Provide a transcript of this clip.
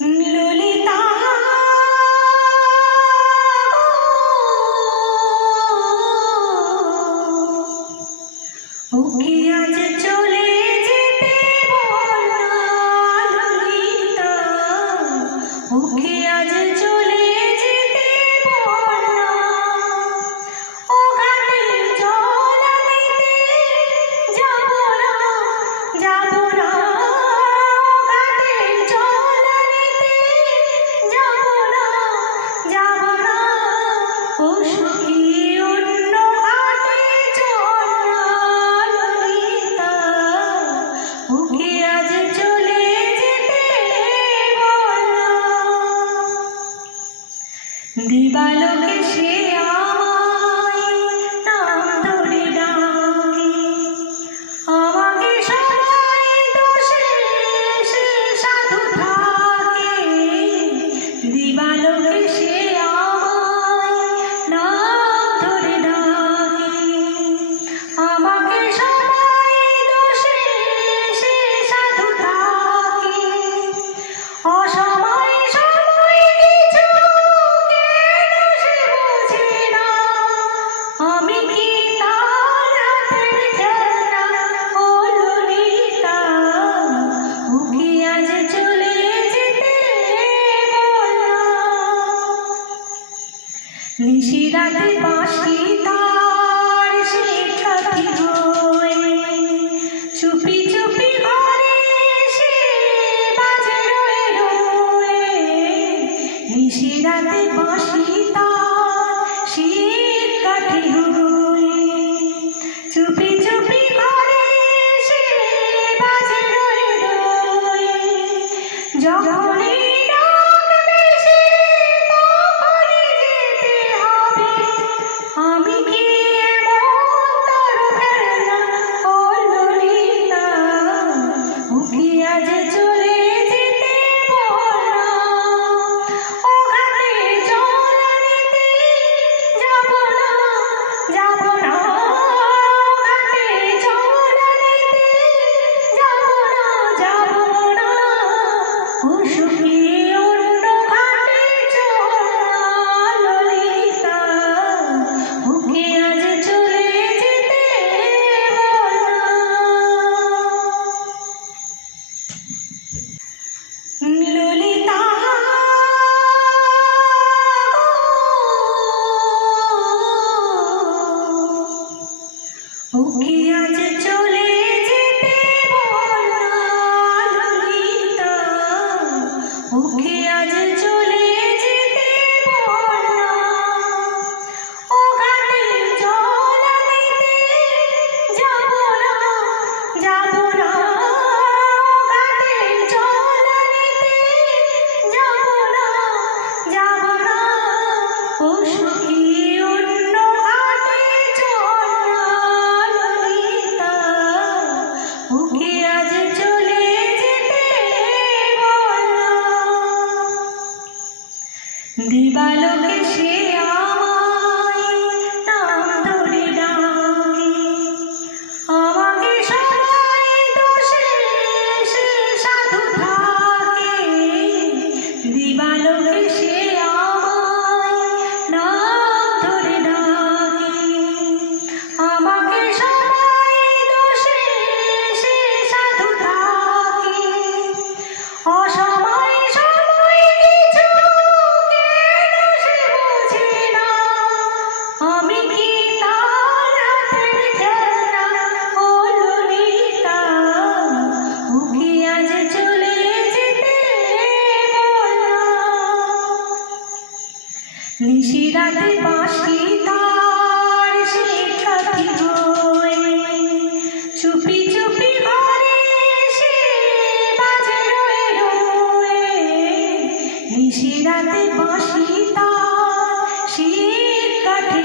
ললিতা ওকে আজ চলে যেতে বল না, ললিতা ওকে আজ চলে যেতে বল না। ও ঘাটে জল আনিতে যাব না, যাব না। ও ঘাটে জল আনিতে যাব না, যাব না। ও সখী অন্য ঘাটে চল না, ললিতা ওকে আজ চলে যেতে বল না। দিবালোকে সে আমায় নাম ধরে ডাকে, আমাকে সবাই দোষে সে সাধু থাকে। দিবালোকে সে আমায় নাম ধরে ডাকে, আমাকে সবাই দোষে সে সাধু থাকে। অসময় সময় কিছু কেন সে বোঝে না, আমি কি তার হাতের খেলনা। ও ললিতা ওকে আজ চলে যেতে বল না। নিশিরাতে বাঁশি তার সে সাথী হয়ে চুপি চুপি ঘরে এসে বাজে রয়ে রয়ে। নিশিরাতে বাঁশি তার শীত কাঠি হয়ে চুপি চুপি ঘরে এসে বাজে রয়ে রয়ে। যখনই ডাকবে সে তখনই যেতে হবে, আমি কি এমন তার খেলনা। ও ললিতা ওকে আজ চলে যেতে বল না। ও ঘাটে জল আনিতে যাব না, যাব না। ও ঘাটে জল আনিতে যাব না, যাব না। ও সখী অন্য ঘাটে চল না, ললিতা ওকে আজ চলে যেতে বল না। ললিতা ওকে আজ চলে যেতে বল না, ললিতা ওকে আজ চলে যেতে বল না। ও ঘাটে জল আনিতে যাব না, যাব না। ও ঘাটে জল আনিতে যাব না, যাব না। ও সখী অন্য ঘাটে চল না, ললিতা ওকে আজ চলে যেতে বল না। দিবালোকে সে আমায় নাম ধরে ডাকে, আমাকে সবাই দোষে সে সাধু থাকে। দিবালোকে সে আমায় নাম ধরে ডাকে, আমাকে সবাই দোষে সে সাধু থাকে। অসময় সময় কিছু কেন সে বোঝে না, আমি কি তার হাতের খেলনা। ও ললিতা ওকে আজ চলে যেতে বল না। নিশিরাতে বাঁশি তার সে সাথী হয়ে চুপি চুপি ঘরে এসে বাজে রয়ে রয়ে। নিশিরাতে বাঁশি তার শীত কাঠি